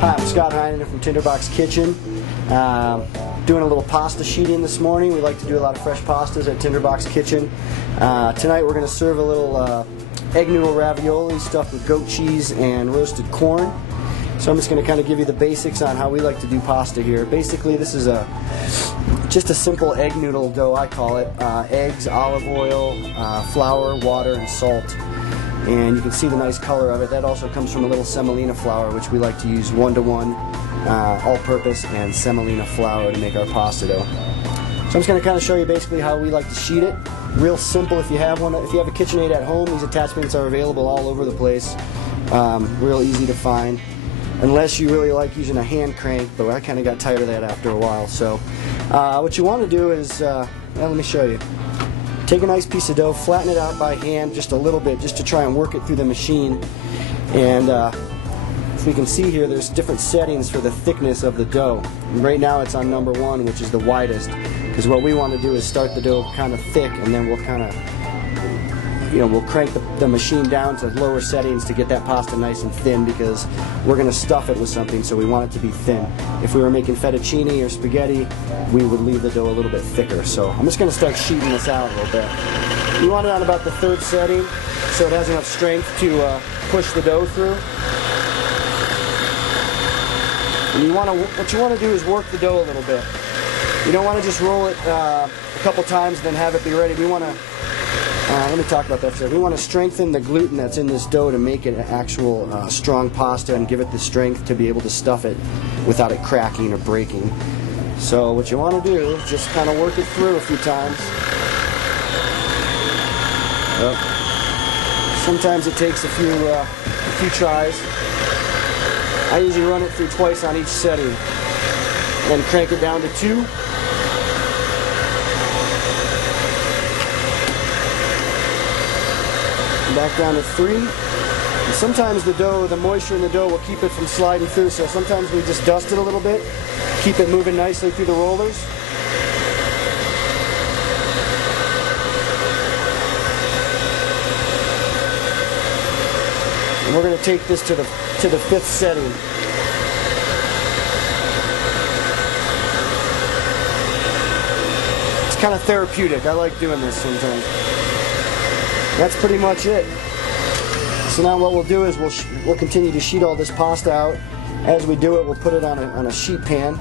Hi, I'm Scott Heinonen from Tinderbox Kitchen. Doing a little pasta sheeting this morning. We like to do a lot of fresh pastas at Tinderbox Kitchen. Tonight we're going to serve a little egg noodle ravioli stuffed with goat cheese and roasted corn. So I'm just going to kind of give you the basics on how we like to do pasta here. Basically, this is just a simple egg noodle dough, I call it. Eggs, olive oil, flour, water, and salt. And you can see the nice color of it. That also comes from a little semolina flour, which we like to use 1-to-1 all-purpose and semolina flour to make our pasta dough. So I'm just going to kind of show you basically how we like to sheet it. Real simple. If you have one, if you have a KitchenAid at home, these attachments are available all over the place. Real easy to find, unless you really like using a hand crank, but I kind of got tired of that after a while. So what you want to do is, well, let me show you. Take a nice piece of dough, flatten it out by hand just a little bit, just to try and work it through the machine. And if we can see here, there's different settings for the thickness of the dough. And right now it's on number 1, which is the widest, because what we want to do is start the dough kind of thick, and then we'll kind of, we'll crank the machine down to lower settings to get that pasta nice and thin, because we're going to stuff it with something, so we want it to be thin. If we were making fettuccine or spaghetti, we would leave the dough a little bit thicker. So I'm just going to start sheeting this out a little bit. You want it on about the 3rd setting, so it has enough strength to push the dough through. And what you want to do is work the dough a little bit. You don't want to just roll it a couple times and then have it be ready. We want to let me talk about that for a second. We want to strengthen the gluten that's in this dough to make it an actual strong pasta and give it the strength to be able to stuff it without it cracking or breaking. So what you want to do is just kind of work it through a few times. Sometimes it takes a few tries. I usually run it through twice on each setting, and then crank it down to 2. Back down to 3. And sometimes the dough, the moisture in the dough will keep it from sliding through, so sometimes we just dust it a little bit, keep it moving nicely through the rollers. And we're going to take this to the 5th setting. It's kind of therapeutic. I like doing this sometimes. That's pretty much it. So now what we'll do is we'll continue to sheet all this pasta out. As we do it, we'll put it on a sheet pan.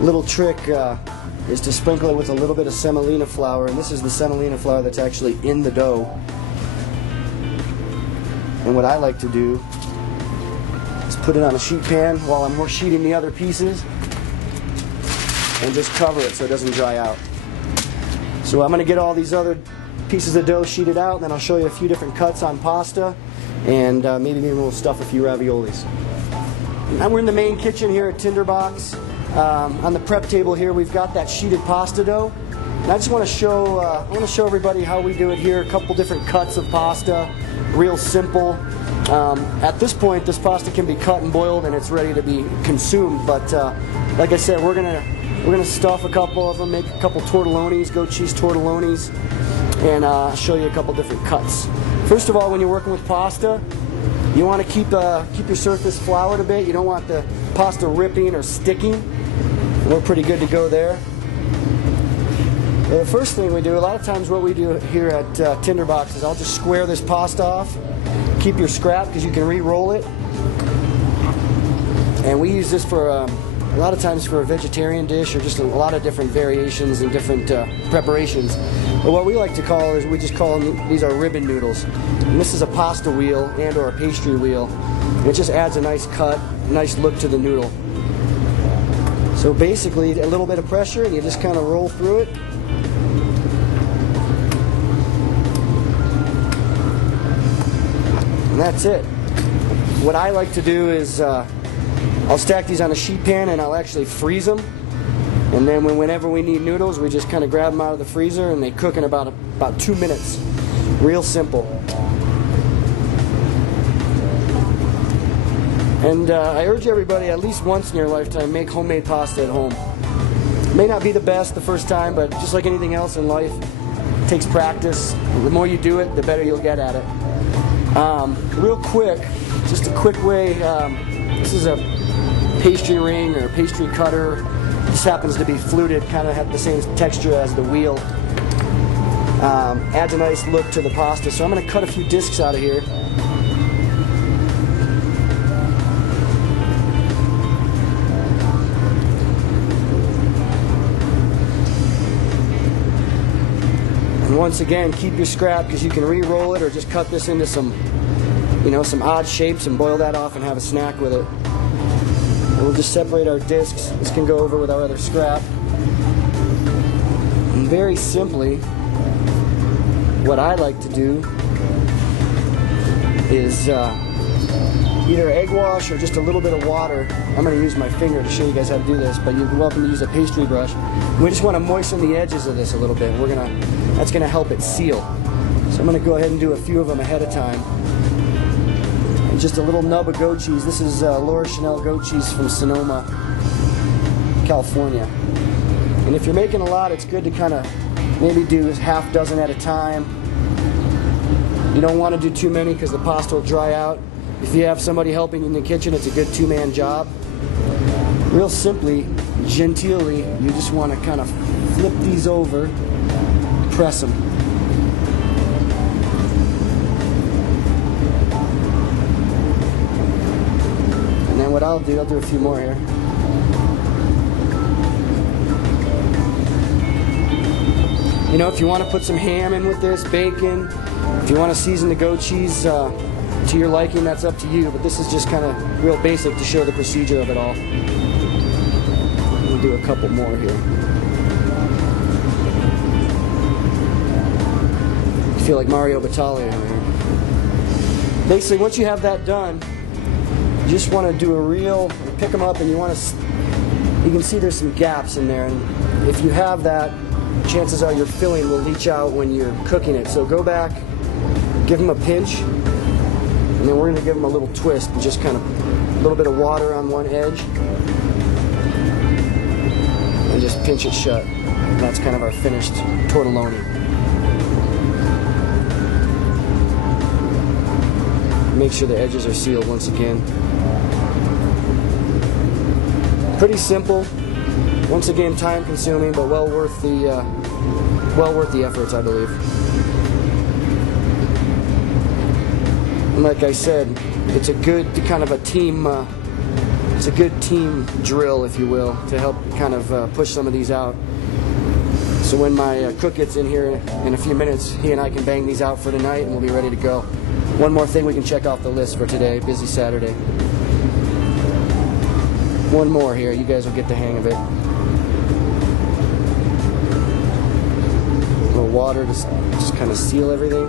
Little trick is to sprinkle it with a little bit of semolina flour, and this is the semolina flour that's actually in the dough. And what I like to do is put it on a sheet pan while I'm sheeting the other pieces, and just cover it so it doesn't dry out. So I'm going to get all these other pieces of dough sheeted out, and then I'll show you a few different cuts on pasta, and maybe we'll stuff a few raviolis. Now we're in the main kitchen here at Tinderbox. On the prep table here, we've got that sheeted pasta dough, and I just want to show everybody how we do it here. A couple different cuts of pasta, real simple. At this point, this pasta can be cut and boiled, and it's ready to be consumed. But like I said, we're gonna stuff a couple of them, make a couple tortellonis, goat cheese tortellonis, and show you a couple different cuts. First of all, when you're working with pasta, you want to keep your surface floured a bit. You don't want the pasta ripping or sticking. We're pretty good to go there. The first thing we do, a lot of times what we do here at Tinderbox is I'll just square this pasta off. Keep your scrap because you can re-roll it. And we use this for a lot of times for a vegetarian dish, or just a lot of different variations and different preparations. But what we like to call is, we just call them, these are ribbon noodles. And this is a pasta wheel and or a pastry wheel. And it just adds a nice cut, a nice look to the noodle. So basically a little bit of pressure and you just kind of roll through it. And that's it. What I like to do is I'll stack these on a sheet pan and I'll actually freeze them. And then whenever we need noodles, we just kind of grab them out of the freezer, and they cook in about 2 minutes. Real simple. And I urge everybody, at least once in your lifetime, make homemade pasta at home. It may not be the best the first time, but just like anything else in life, it takes practice. The more you do it, the better you'll get at it. Real quick, just a quick way This is a pastry ring or a pastry cutter. This happens to be fluted, kind of have the same texture as the wheel. Adds a nice look to the pasta. So I'm going to cut a few discs out of here. And once again, keep your scrap because you can re-roll it or just cut this into some, some odd shapes and boil that off and have a snack with it. And we'll just separate our discs. This can go over with our other scrap. And very simply, what I like to do is either egg wash or just a little bit of water. I'm going to use my finger to show you guys how to do this, but you're welcome to use a pastry brush. We just want to moisten the edges of this a little bit. That's going to help it seal. So I'm going to go ahead and do a few of them ahead of time. And just a little nub of goat cheese. This is Laura Chanel goat cheese from Sonoma, California. And if you're making a lot, it's good to kind of maybe do half dozen at a time. You don't want to do too many because the pasta will dry out. If you have somebody helping in the kitchen, it's a good two-man job. Real simply, genteelly, you just want to kind of flip these over, press them. And then what I'll do a few more here. If you want to put some ham in with this, bacon, if you want to season the goat cheese to your liking, that's up to you. But this is just kind of real basic to show the procedure of it all. We'll do a couple more here. I feel like Mario Batali over here. Basically, once you have that done, you just want to do a reel, pick them up, and you can see there's some gaps in there. And if you have that, chances are your filling will leach out when you're cooking it. So go back, give them a pinch, and then we're going to give them a little twist and just kind of a little bit of water on one edge and just pinch it shut. And that's kind of our finished tortelloni. Make sure the edges are sealed once again. Pretty simple. Once again, time consuming, but well worth the efforts, I believe. And like I said, it's a good kind of a team. It's a good team drill, if you will, to help kind of push some of these out. So when my cook gets in here in a few minutes, he and I can bang these out for tonight, and we'll be ready to go. One more thing we can check off the list for today. Busy Saturday. One more here. You guys will get the hang of it. Water to just kind of seal everything.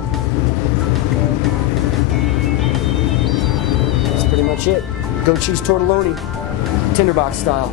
That's pretty much it. Goat cheese tortelloni, tinderbox style.